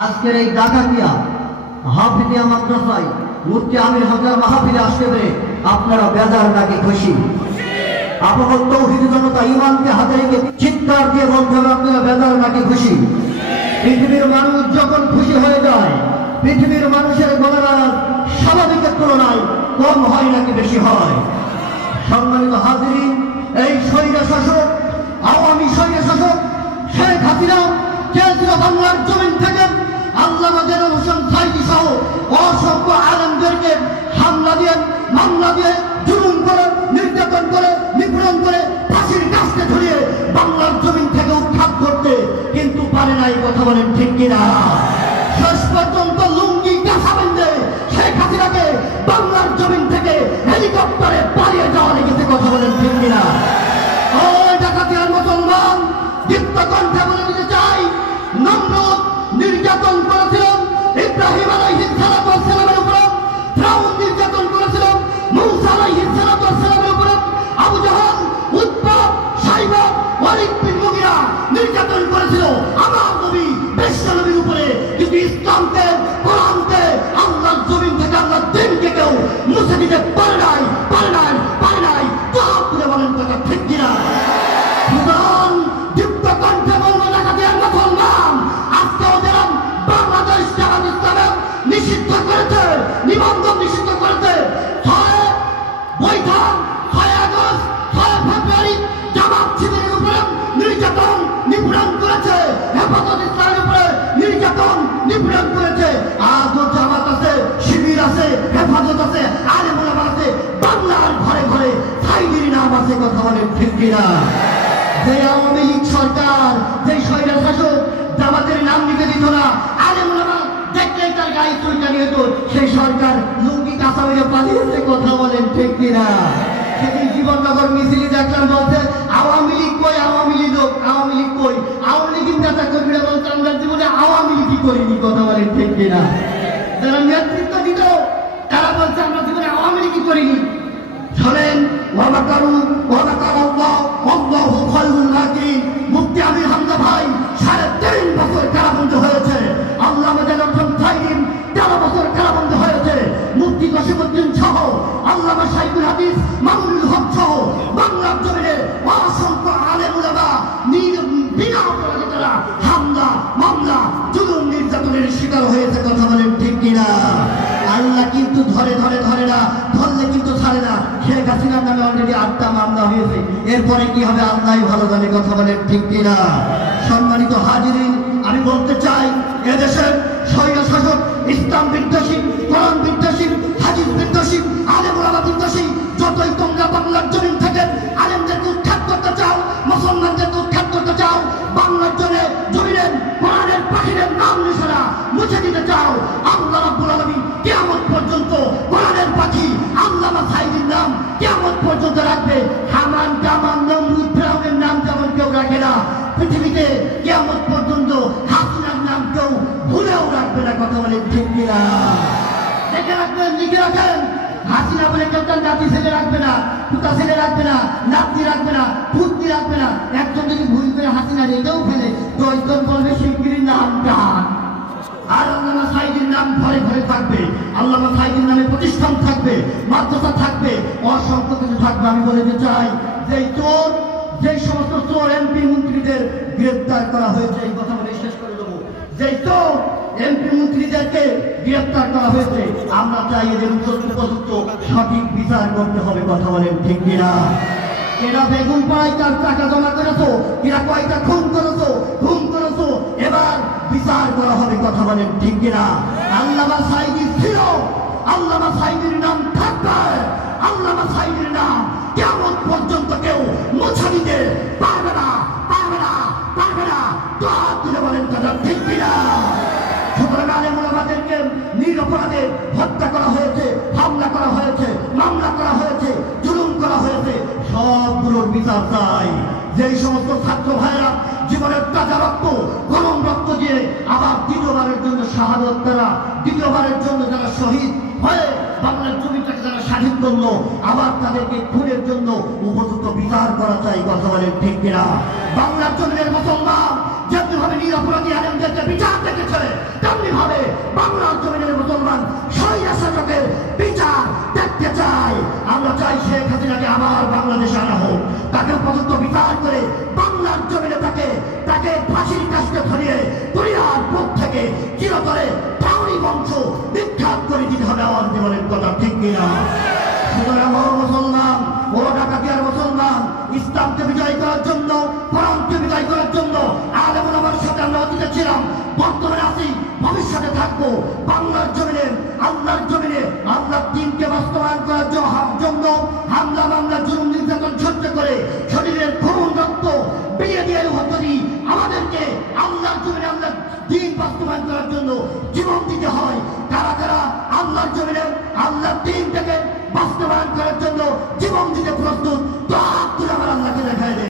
আজকের এই ডাকাতিয়া হাফিজিয়া মাদ্রাসায় মুফতি আমির হামজা মাহফিলে আসতে পেরে আপনারা বেজার নাকি খুশি? আপনার তৌহিদি জনতা ইমানকে হাতে রেখে চিৎকার দিয়ে বলতে হবে আপনারা বেজার নাকি খুশি? পৃথিবীর মানুষ যখন খুশি হয়ে যায়, পৃথিবীর মানুষের গণরাজ স্বাভাবিকের তুলনায় কম হয় নাকি বেশি হয়? সম্মানিত হাজিরিন, এই স্বৈর শাসক, আওয়ামী স্বৈর শাসক শেখ হাসিনা চেয়েছিল বাংলার জমিন থেকে আল্লামা দেলোয়ার হোসেন সাঈদী সহ অসংখ্য আলেমদেরকে হামলা দিয়ে, মামলা দিয়ে, জুলুম করে, নির্যাতন করে, নিপীড়ন করে ফাঁসির কাস্তে ঝুলিয়ে বাংলার জমিন থেকে উৎখাত করতে, কিন্তু পারে নাই। কথা বলেন ঠিক কিনা? শেষ পর্যন্ত লুঙ্গি কাঁচা বেঁধে শেখ হাসিনাকে বাংলার জমিন থেকে হেলিকপ্টারে পালিয়ে যাওয়া লেগেছে। কথা বলেন ঠিক কিনা? ও ডাকাতিয়ার মুসলমান, দীপ্ত কণ্ঠে বলে দিতে চাই, নমরুদ নির্যাতন করেছিলেন ইব্রাহিম আলাইহিস সালামের উপর, ফিরআউন নির্যাতন করেছিলেন মূসা আলাইহিস সালামের উপর, আবু জাহল, উতবা, শাইবা, ওয়ালিদ বিন মুগিরা নির্যাতন করেছিল আমার নবী বিশ্ব নবীর উপরে। কিন্তু ইসলামকে, কোরআনকে, আল্লাহর জমিন থেকে আল্লাহর দ্বীনকে কেউ মুছে দিতে পারে নাই, পারে নাই, পারে নাই। জবাব দিয়ে বলেন কথা ঠিক কিনা? সুতরাং দীপ্ত কণ্ঠে বলবো ডাকাতিয়ার মুসলমান, আজকে ওদের বাংলাদেশ জামাত ইসলামে নিষিদ্ধ করেছে, নিবন্ধন নিষিদ্ধ করেছে। 6 বৈঠান, 6 আগস্ট, 6 ফেব্রুয়ারি জামাত শিবিরের উপরে নির্যাতন, নিপীড়ন করেছে, হেফাজত ইসলামের উপরে নির্যাতন, নিপীড়ন করেছে। আজও জামাত আছে, শিবির আছে, হেফাজত আছে, আলেম ওলামা আছে, বাংলার ঘরে ঘরে সাঈদীর নাম আছে। কথা বলেন ঠিক কিনা? যে আওয়ামী লীগ সরকার, যে স্বৈর শাসক জামাতের নাম লিখে দিত না, আলেম ওলামা দেখলেই তার গায়ে চুলকা নিয়ে যেত, সেই সরকার লুঙ্গি কাঁচা মেরে পালিয়েছে। কথা বলেন ঠিক কিনা? সেদিন জীবননগর মিছিলে দেখলাম বলছে আওয়ামী লীগ কই, আওয়ামী লীগ হোক, আওয়ামী লীগ কই, আওয়ামী লীগের নেতা কর্মীরা বলছে আমরা জীবনে আওয়ামী লীগই করিনি। কথা বলেন ঠিক কিনা? যারা নেতৃত্ব দিত তারা বলছে আমরা জীবনে আওয়ামী লীগই করিনি। শোনেন, মুফতি আমির হামজা ভাই 3.5 বছর কারাবন্দ হয়েছে। আল্লামা দেলোয়ার হোসেন সাঈদী 13 বছর কারাবন্দ হয়েছে। মুফতি জসিমউদ্দিন সহ, আল্লামা শাইখুল হাদিস মামুনুল হক সহ বাংলার জমিনে অসংখ্য আলেম ওলামা বিনা অপরাধে তারা হামলা, মামলা, জুলুম, নির্যাতনের শিকার হয়েছে। কথা বলেন ঠিক কিনা? আল্লাহ কিন্তু ধরে ধরে ধরে না, ধরলে কিন্তু ছাড়ে না। শেখ হাসিনার নামে অলরেডি 8টা মামলা হয়েছে, এরপরে কি হবে আল্লাহ ভালো জানে। কথা বলেন ঠিক কিনা? সম্মানিত হাজিরিন, আমি বলতে চাই এদেশের স্বৈর শাসক ইসলাম বিদ্বেষী, কোরআন বিদ্বেষী, হাদিস বিদ্বেষী, আলেম ওলামা বিদ্বেষী যতই তোমরা বাংলার জমিন থেকে আলেমদেরকে উৎখাত করতে চাও, মুসলমানদেরকে উৎখাত করতে চাও, বাংলার জমিনের কোরআনের পাখিদের নাম নিশানা মুছে দিতে চাও, আল্লাহ রাব্বুল আলামিন কিয়ামত পর্যন্ত কোরআনের পাখি আল্লামা সাঈদীর নাম কিয়ামত পর্যন্ত রাখবে। হামান, কামান, নমরুদ, ফিরআউনের নাম যেমন কেউ রাখে না, পৃথিবীতে কিয়ামত পর্যন্ত হাসিনার নাম কেউ ভুলেও রাখবে না। কথা বলে ঠিক কিনা? দেখে রাখবেন, লিখে রাখেন। হাসিনা বলে কেউ তার নাতি ছেলে রাখবে না, পুতা ছেলে রাখবে না, নাতি রাখবে না, পুত্রী রাখবে না। একজন যদি ভুল করে হাসিনা রেখেও ফেলে 10 জন বলবে শিগগিরই নামটা। আর আল্লামা সাঈদীর নাম ঘরে ঘরে থাকবে, আল্লামা সাঈদীর নামে প্রতিষ্ঠান থাকবে, মাদ্রাসা থাকবে, অসংখ্য কিছু থাকবে। আমি বলতে চাই যে চোর, যে সমস্ত চোর এমপি মন্ত্রীদের গ্রেফতার করা হয়েছে, এই কথা বলে শেষ করে দেবো। যে চোর এমপি মন্ত্রীদেরকে গ্রেফতার করা হয়েছে, আমরা চাই এদের উপযুক্ত সঠিক বিচার করতে হবে। কথা বলেন ঠিক কিনা? এরা বেগুন পাড়ায় তার টাকা জমা করেছো, এরা কয়টা খুন করেছো, খুন করেছো, এবার বিচার করা হবে। কথা বলেন ঠিক কিনা? আল্লামা সাঈদী ছিল, আল্লামা সাঈদীর নাম থাকবে, আল্লামা সাঈদীর নাম কিয়ামত পর্যন্ত কেউ মুছে দিতে পারবে না, পারবে না, পারবে না। তো তুলে বলেন কথা ঠিক কিনা? সুতরাং আলেম ওলামাদেরকে নিরপরাধে হত্যা করা হয়েছে, হামলা করা হয়েছে, মামলা করা হয়েছে, জুলুম করা হয়েছে, সবগুলোর বিচার চাই। যেই সমস্ত ছাত্র ভাইয়েরা জীবনের তাজা রক্ত, গরম রক্ত দিয়ে আবার দ্বিতীয়বারের জন্য শাহাদত, তারা দ্বিতীয়বারের জন্য যারা শহীদ হয়ে বাংলার জমিটাকে যারা স্বাধীন করলো, আবার তাদেরকে খুনের জন্য উপযুক্ত বিচার করা চাই। কথা বলেন ঠিক কিনা? বাংলার জমিনের মুসলমান যেভাবে নিরপরাধী আলেমদেরকে বিচার দেখেছে, আলেম ওলামার সাথে আমরা অতীতে ছিলাম, বর্তমানে আছি, ভবিষ্যতে থাকবো। বাংলার জমিনে, আল্লাহর জমিনে আল্লাহর দ্বীনকে বাস্তবায়ন করার জন্য হামলা মামলা জুলুম নির্যাতন সহ্য করে শরীরের খুন রক্ত বিয়ে দিয়ে যদি আমাদেরকে আল্লাহর জমিনে আল্লাহর দ্বীন বাস্তবায়ন করার জন্য জীবন দিতে হয়, কারা কারা আল্লাহর জমিনে আল্লাহর দ্বীনটাকে বাস্তবায়ন করার জন্য জীবন দিতে প্রস্তুত, তো হাত তুলে আমার আল্লাহকে দেখায় দেয়।